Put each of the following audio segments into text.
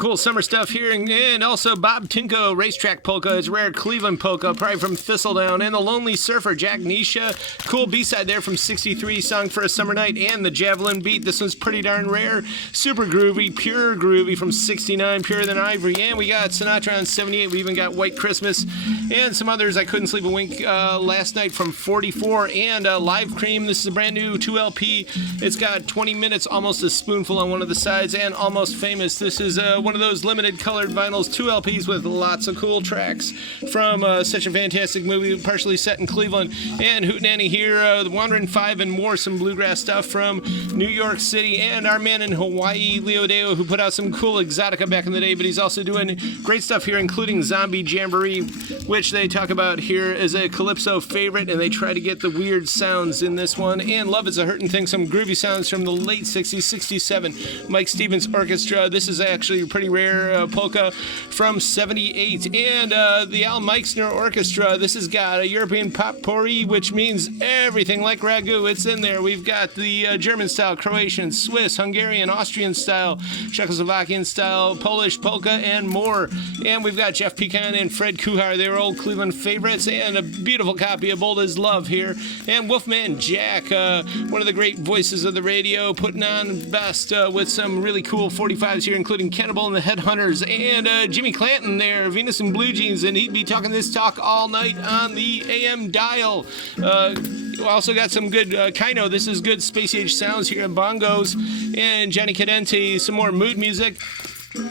Cool summer stuff here, and also Bob Tinko, Racetrack Polka, his rare Cleveland Polka, probably from Thistledown, and the Lonely Surfer, Jack Nisha. Cool B-side there from 63, Song for a Summer Night, and the Javelin Beat. This one's pretty darn rare. Super groovy, pure groovy from 69, Purer Than Ivory, and we got Sinatra on 78. We even got White Christmas, and some others. I Couldn't Sleep a Wink last night from 44, and Live Cream. This is a brand new 2LP. It's got 20 minutes, almost a spoonful on one of the sides, and Almost Famous. This is one of those limited colored vinyls, 2 LPs with lots of cool tracks from such a fantastic movie, partially set in Cleveland. And Hootenanny here, the Wandering Five and more, some bluegrass stuff from New York City. And our man in Hawaii, Leo Deo, who put out some cool exotica back in the day, but he's also doing great stuff here, including Zombie Jamboree, which they talk about here as a calypso favorite, and they try to get the weird sounds in this one. And Love Is a Hurtin' Thing, some groovy sounds from the late 60s, 67, Mike Stevens Orchestra. This is actually pretty rare polka from 78. And the Al Meixner Orchestra. This has got a European potpourri, which means everything like ragu. It's in there. We've got the German style, Croatian, Swiss, Hungarian, Austrian style, Czechoslovakian style, Polish polka, and more. And we've got Jeff Pecan and Fred Kuhar. They were old Cleveland favorites, and a beautiful copy of Bold as Love here. And Wolfman Jack, one of the great voices of the radio, putting on best with some really cool 45s here, including Cannibal and the Headhunters, and Jimmy Clanton there, Venus and Blue Jeans, and he'd be talking this talk all night on the AM dial. Also got some good Kino. This is good space age sounds here in bongos, and Johnny Cadente, some more mood music.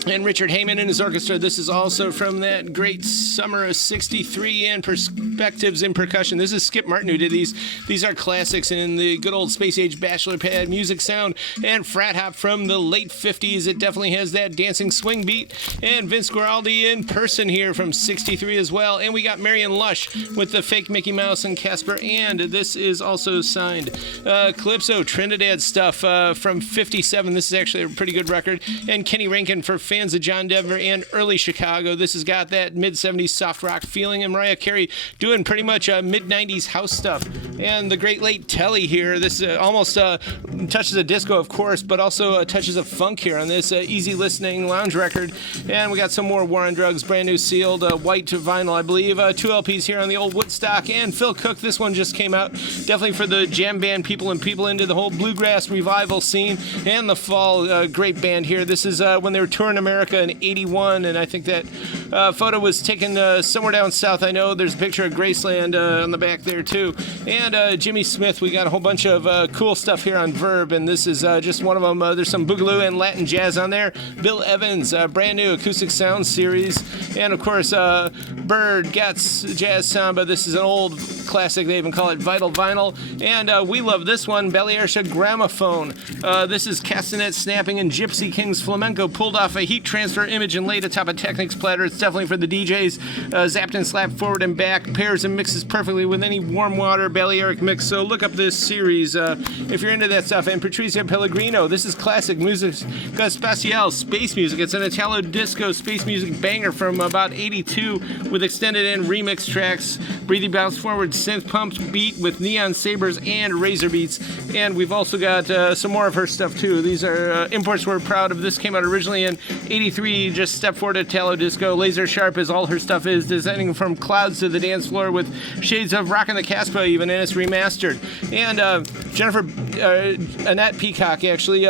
And Richard Heyman and his orchestra. This is also from that great summer of 63, and Perspectives in Percussion. This is Skip Martin who did these. These are classics in the good old space age bachelor pad music sound. And Frat Hop from the late 50s. It definitely has that dancing swing beat. And Vince Guaraldi in person here from 63 as well. And we got Marion Lush with the fake Mickey Mouse and Casper. And this is also signed. Calypso, Trinidad stuff from 57. This is actually a pretty good record. And Kenny Rankin for fans of John Denver and early Chicago. This has got that mid-70s soft rock feeling, and Mariah Carey doing pretty much mid-90s house stuff. And the great late Telly here. This almost touches of disco, of course, but also touches of funk here on this easy listening lounge record. And we got some more War on Drugs, brand new sealed white to vinyl, I believe. 2 LPs here on the old Woodstock. And Phil Cook, this one just came out. Definitely for the jam band people and people into the whole bluegrass revival scene. And the fall, great band here. This is when they were touring America in 81, and I think that photo was taken somewhere down south. I know there's a picture of Graceland on the back there too. And Jimmy Smith, we got a whole bunch of cool stuff here on Verb, and this is just one of them. There's some boogaloo and Latin jazz on there. Bill Evans, brand new acoustic sound series, and of course Bird Getz Jazz Samba. This is an old classic. They even call it Vital Vinyl. And we love this one, Balearic Gramophone. This is castanet snapping and Gypsy Kings flamenco pulled off a heat transfer image and laid atop a Technics platter. It's definitely for the DJs. Zapped and slapped forward and back. Pairs and mixes perfectly with any warm water Balearic mix. So look up this series if you're into that stuff. And Patrizia Pellegrino. This is classic music spatiale, space music. It's an italo-disco space music banger from about 82 with extended and remix tracks. Breathy bounce forward synth pumped beat with neon sabers and razor beats. And we've also got some more of her stuff too. These are imports we're proud of. This came out originally in 83, just step forward to italo-disco. Laser sharp as all her stuff is, designing from clouds to the dance floor with shades of Rockin' the Casbah even, and it's remastered. And Jennifer Annette Peacock, actually,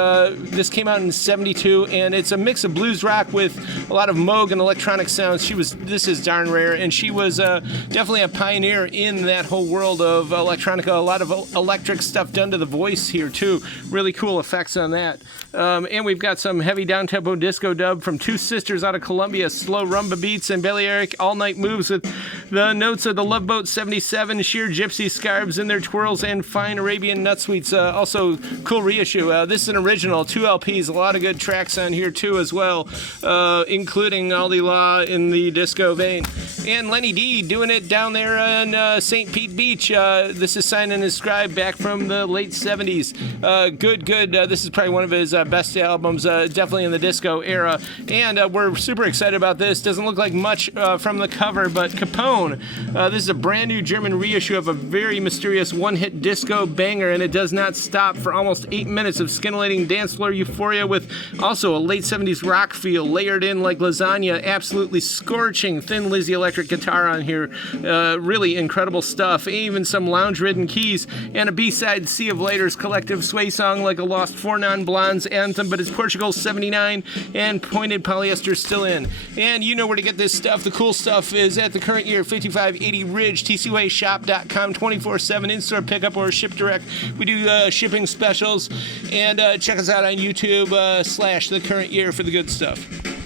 this came out in 72, and it's a mix of blues rock with a lot of Moog and electronic sounds. This is darn rare, and she was definitely a pioneer in that whole world of electronica. A lot of electric stuff done to the voice here too. Really cool effects on that. And we've got some heavy down-tempo disco dub from two sisters out of Colombia, slow rumba beats and Balearic all-night moves with the notes of the Love Boat 77, sheer gypsy scarves in their twirls, and fine Arabian nut sweets. Also, cool reissue. This is an original, 2 LPs, a lot of good tracks on here too as well, including Aldi La in the disco vein. And Lenny D doing it down there on St. Pete Beach. This is Sign and Inscribe back from the late 70s. Good. This is probably one of his best albums, definitely in the disco era. And we're super excited about this. Doesn't look like much from the cover, but Capone. This is a brand new German reissue of a very mysterious one-hit disco banger, and it does not stop for almost 8 minutes of scintillating dance floor euphoria with also a late 70s rock feel layered in like lasagna. Absolutely scorching Thin Lizzy electric guitar on here. Really incredible stuff. Even some lounge-ridden keys and a B-side Sea of Later's collective sway song like a lost Four Non-Blondes anthem, but it's Portugal 79 and Pointed Polyester still in. And you know where to get this stuff. The cool stuff is at the Current Year 5580 Ridge, tcwayshop.com, 24/7 in-store pickup or ship direct. We do shipping specials. And check us out on YouTube / The Current Year for the good stuff.